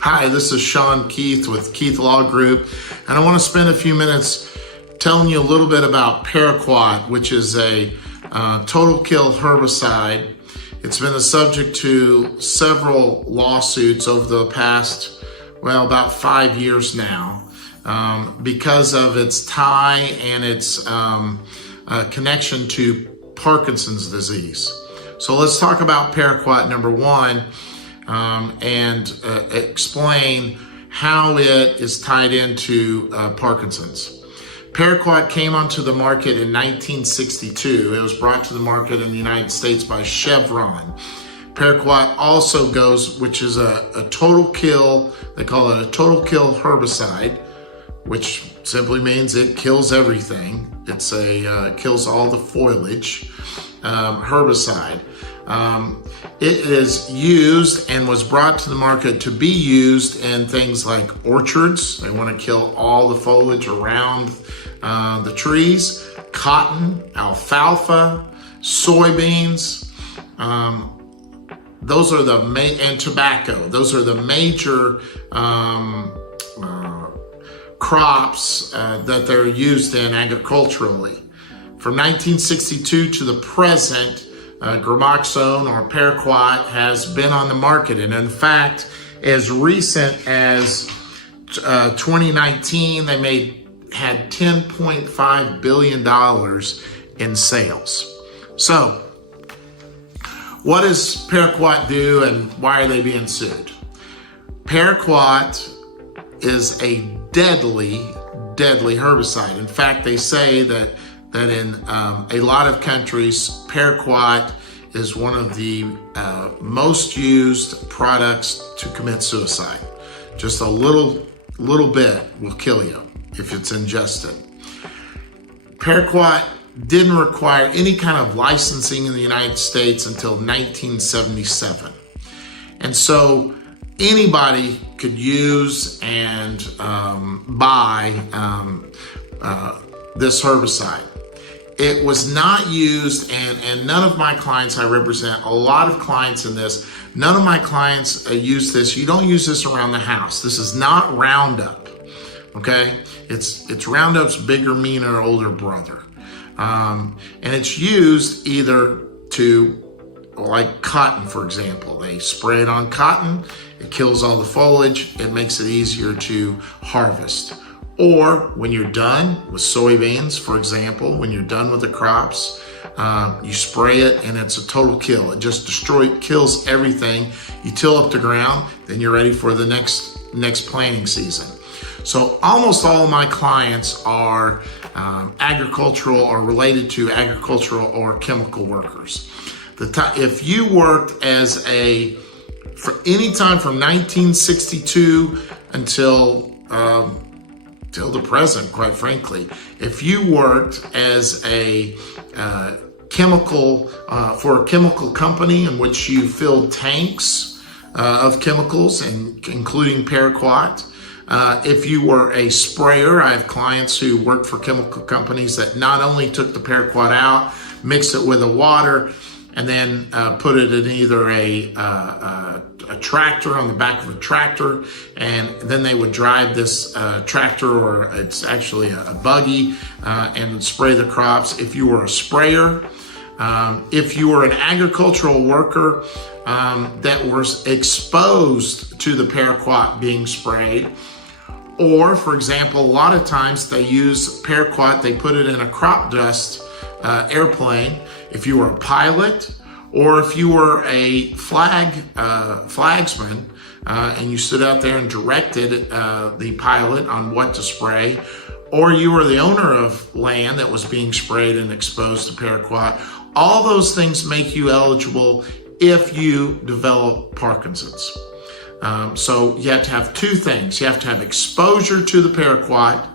Hi, this is Sean Keith with Keith Law Group, and I want to spend a few minutes telling you a little bit about Paraquat, which is a total kill herbicide. It's been the subject to several lawsuits over the past, about 5 years now, because of its tie and its connection to Parkinson's disease. So let's talk about Paraquat number one. And explain how it is tied into Parkinson's. Paraquat came onto the market in 1962. It was brought to the market in the United States by Chevron. Paraquat also goes, which is a total kill, they call it a total kill herbicide, which simply means it kills everything. It's kills all the foliage herbicide. It is used and was brought to the market to be used in things like orchards. They want to kill all the foliage around the trees, cotton, alfalfa, soybeans. Those are the and tobacco. Those are the major crops that they're used in agriculturally. From 1962 to the present, Gramoxone or Paraquat has been on the market, and in fact, as recent as 2019, they had $10.5 billion in sales. So, what does Paraquat do, and why are they being sued? Paraquat is a deadly herbicide. In fact, they say that in a lot of countries, Paraquat is one of the most used products to commit suicide. Just a little bit will kill you if it's ingested. Paraquat didn't require any kind of licensing in the United States until 1977. And so anybody could use and buy this herbicide. It was not used, and none of my clients, I represent a lot of clients in this, none of my clients use this. You don't use this around the house. This is not Roundup, okay? It's Roundup's bigger, meaner, older brother. And it's used either to, like cotton, for example. They spray it on cotton, it kills all the foliage, it makes it easier to harvest. Or when you're done with soybeans, for example, when you're done with the crops, you spray it and it's a total kill. It just kills everything. You till up the ground, then you're ready for the next planting season. So almost all of my clients are agricultural or related to agricultural or chemical workers. If you worked as for any time from 1962 until the present, quite frankly, if you worked as a chemical for a chemical company in which you filled tanks of chemicals, including Paraquat, if you were a sprayer, I have clients who work for chemical companies that not only took the Paraquat out, mixed it with the water, and then put it in either a tractor, on the back of a tractor, and then they would drive this tractor, or it's actually a buggy, and spray the crops. If you were a sprayer, if you were an agricultural worker that was exposed to the Paraquat being sprayed, or for example, a lot of times they use Paraquat, they put it in a crop dust airplane. If you were a pilot, or if you were a flagsman, and you stood out there and directed the pilot on what to spray, or you were the owner of land that was being sprayed and exposed to Paraquat, all those things make you eligible if you develop Parkinson's. So you have to have two things. You have to have exposure to the Paraquat,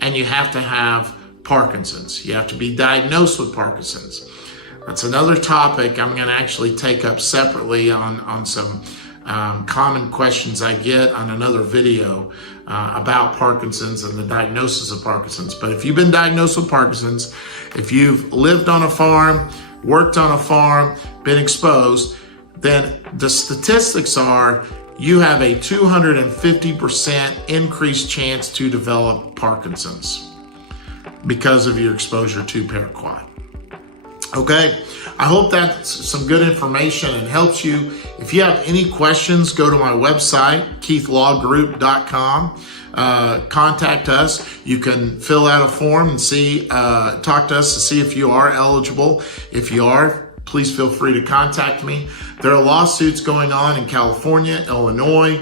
and you have to have Parkinson's. You have to be diagnosed with Parkinson's. That's another topic I'm going to actually take up separately on some common questions I get on another video about Parkinson's and the diagnosis of Parkinson's. But if you've been diagnosed with Parkinson's, if you've lived on a farm, worked on a farm, been exposed, then the statistics are you have a 250% increased chance to develop Parkinson's because of your exposure to Paraquat. Okay, I hope that's some good information and helps you. If you have any questions, go to my website, keithlawgroup.com. Contact us. You can fill out a form and talk to us to see if you are eligible. If you are, please feel free to contact me. There are lawsuits going on in California, Illinois,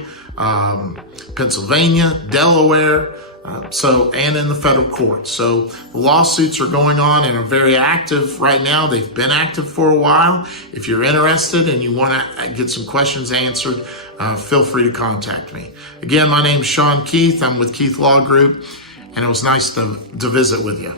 Pennsylvania, Delaware, and in the federal courts. So the lawsuits are going on and are very active right now. They've been active for a while. If you're interested and you want to get some questions answered, feel free to contact me. Again, my name's Sean Keith. I'm with Keith Law Group, and it was nice to visit with you.